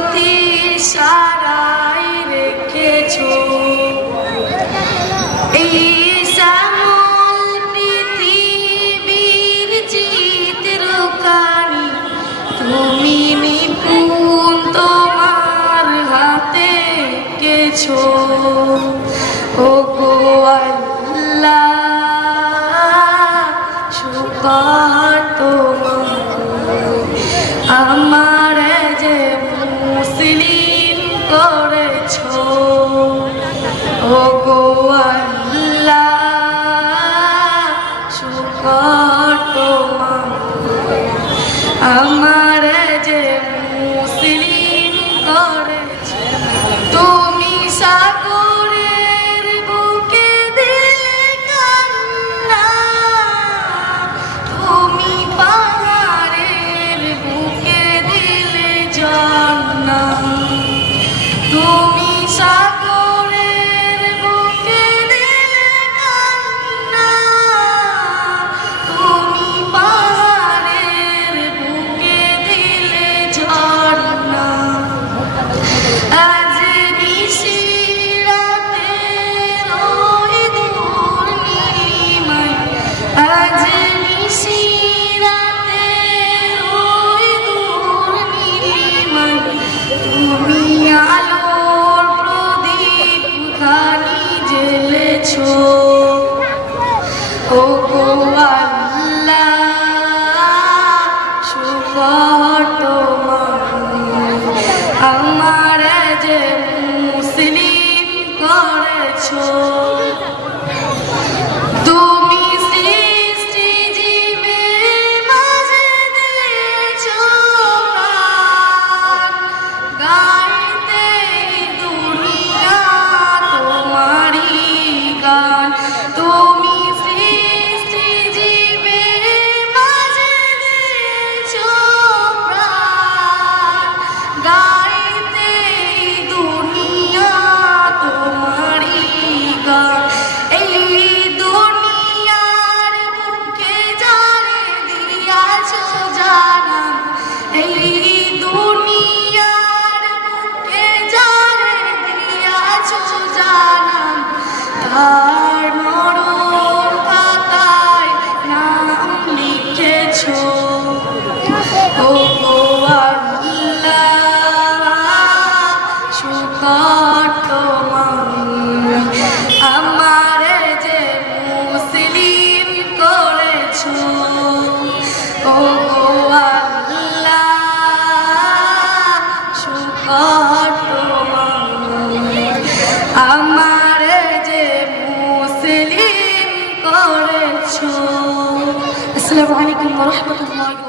প্রতি সারাই রেখেছো এই শ্যামল পৃথিবীর চিত্রকানি তুমি নিপুণ তোমার হাতে এঁকেছো ওগো আল্লাহ শুকর তোমার আমার যে মুসলিম করেছো ওগো আল্লাহ শুকর তোমার আমার যে মুসলিম করেছো তুমি সাগরের বুকে দিলে কান্না তুমি পাহাড়ের বুকে দিলে জান্নাত তুমি সাগরের বুকে দিলে কান্না তুমি পাহাড়ের বুকে দিলে জান্নাত আজ নিশি রাতে ওই দূর নীলিমায় আজ নিশি রাতে ওই দূর নীলিমায় তুমি আলোর প্রদীপ খানি জ্বেলেছো ওগো আল্লাহ শুকর তোমার আমার যে মুসলিম করেছো তুমি সৃষ্টি জীবের মাঝে দিয়েছো প্রাণ গাইতে দুনিয়া তোমারই গান তুমি সৃষ্টি জীবের মাঝে দিয়েছো প্রাণ গাইতে দুনিয়া তোমারই গান এই দুনিয়ার বুকে যারে দিয়াছো জানান এই দুনিয়ার বুকে যারে দিয়াছো জানান তার মরণ খাতায় নাম লিখেছো ওগো আল্লাহ শুকর তোমার আমার যে মুসলিম করেছো ওগো আল্লাহ শুকর তোমার আমার যে মুসলিম করেছো। আসসালামু আলাইকুম ওয়া রাহমাতুল্লাহি